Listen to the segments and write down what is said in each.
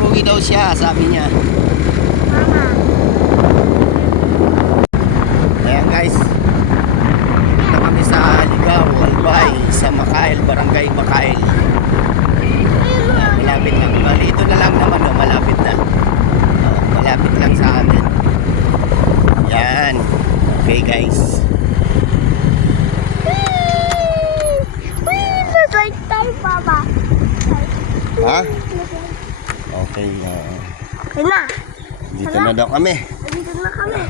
Pogi daw siya, sabi niya. Mama. Ayan guys, dito kami sa Ligaw, Albay, sa Makail, Barangay Makail. Malapit lang, dito na lang naman, no? Malapit na. Malapit lang sa atin. Yan. Okay guys. Like tayo, Papa. Ha? Okay. Okay na. Dito na daw kami. Dito na kami.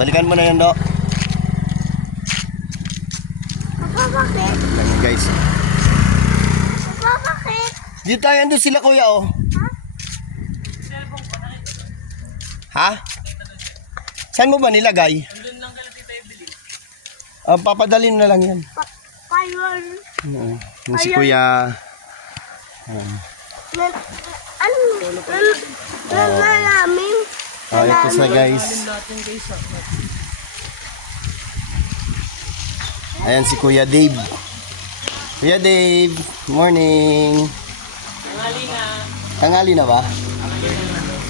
Balikan mo na yun, Do. Papa, bakit? Yan guys. Papa, bakit? Dito tayo, andun sila kuya, oh. Ha? Saan mo ba nilagay? Andun lang ka na tita Evelyn. Papadalin na lang yan. Payon. Yung si kuya. Ano? Namin. Ito na guys. Natin guys. Ayan si Kuya Dave. Kuya Dave, morning. Tangali na. Tangali na ba?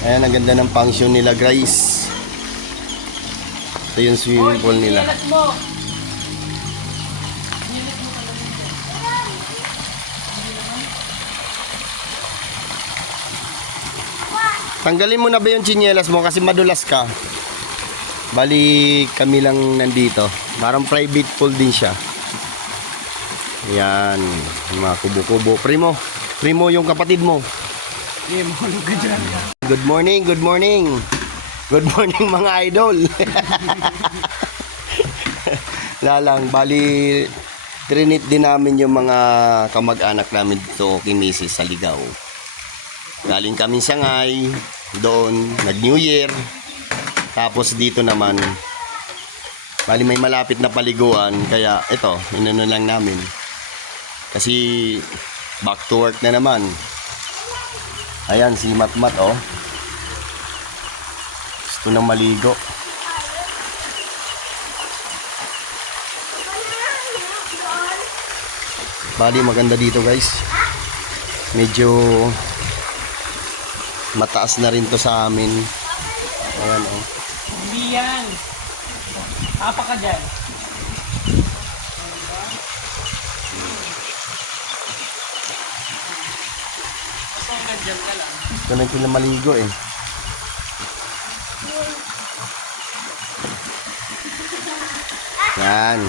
Ayan, ang ganda ng function nila guys. Ito yung swimming pool nila. Silat mo. Tanggalin mo na ba yung tsinelas mo kasi madulas ka? Bali kami lang nandito. Parang private pool din siya. Yan, mga kubo-kubo. Primo yung kapatid mo. Good morning, good morning. Good morning mga idol. Lalang, bali trinit din namin yung mga kamag-anak namin dito kay Mrs. sa Ligaw. Galing kami Sangay, doon, nag-New Year. Tapos dito naman, bali may malapit na paliguan, kaya ito, inano lang namin. Kasi back to work na naman. Ayan, si Matmat, oh. Gusto nang maligo. Bali, maganda dito guys. Medyo mataas na rin to sa amin. Ayan, oh. Hindi yan. Apa ka dyan? Basta hanggang dyan ka lang. Gusto na sila maligo eh. Yan.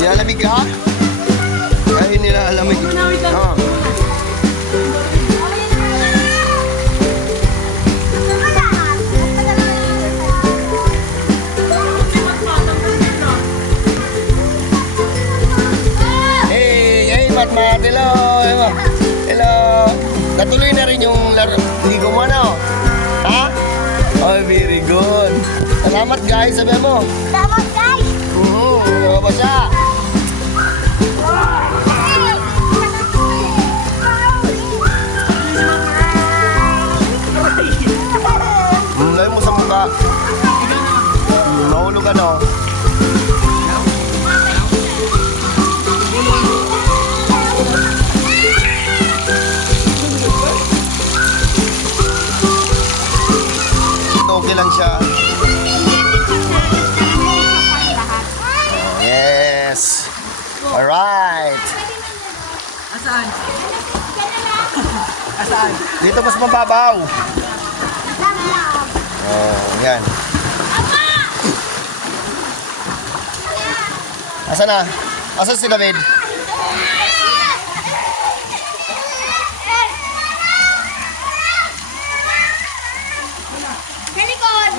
Nilalamig ka? Ay, nilalamig. Oh. Hey, Matmat, hello. Hello. Natuloy na rin yung laro. Hindi ko mo ano? Ha? Oh, very good. Salamat guys, sabi mo. Salamat guys! Ano siya? Layo mo sa mukha. Mahulog ano? Okay lang siya. Yes. Alright. Asaan? Asaan? Dito mas mababaw. Oh, yan. Asa na? Asa si David? Sa likod!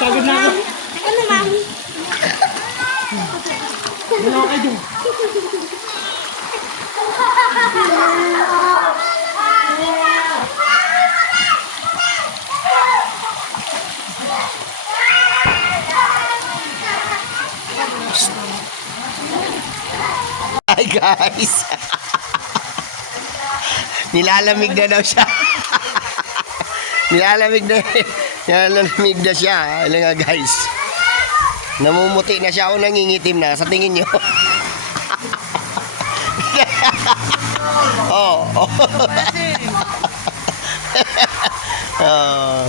Pagod na ako. Ano naman? Dalawa kayo dun. Hi guys. Nilalamig na daw siya. Nilalamig na siya. Ano nga guys. Namumuti na siya o nangingitim na sa tingin nyo. Oh. Oh.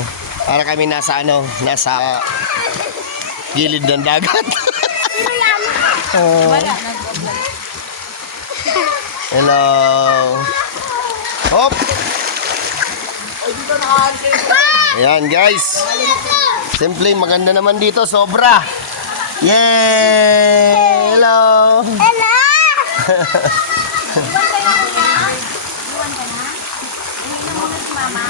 Para kami nasa nasa gilid ng dagat. Oh. Hello. Hop. Ayan guys. Simple, maganda naman dito, sobra. Yay! Hello. Hello! Iwan ka na kuya? Iwan ka na? Ininom mo na si mama?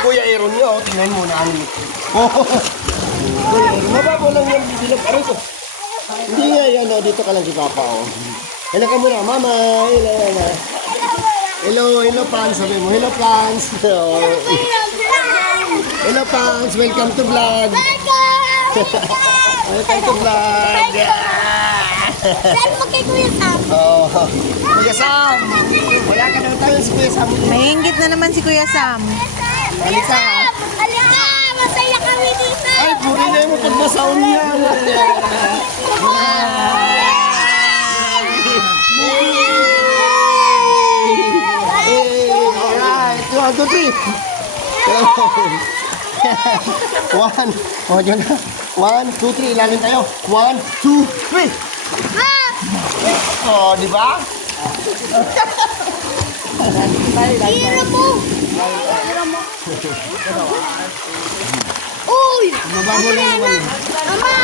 Kuya Aaron nyo, tingnan mo na ang ngiti. Oh, mababaw na Aray ko. Hindi nga yan, oh. Dito ka lang si Papa, oh. Hello ka muna, Mama. Hello, Mama. Hello, Pans. Sabi mo, hello, Pans. Oh. Hello, Pans. Welcome to vlog. Welcome to vlog. Saan mo kay Kuya Sam? Oh. Kuya Sam. Wala ka naman tayo si Kuya Sam. Mahingit na naman si Kuya Sam. Halika. Halika! Masaya kami dito! Ay, puri na mo pagbasaon niya. Alright. 1, 2, 3. One. Oh, dyan na. 1, 2, 3. Ilalim tayo. 1, 2, 3. Oh, di ba? Hira mo! Uy! Mabago lang naman eh. Mama!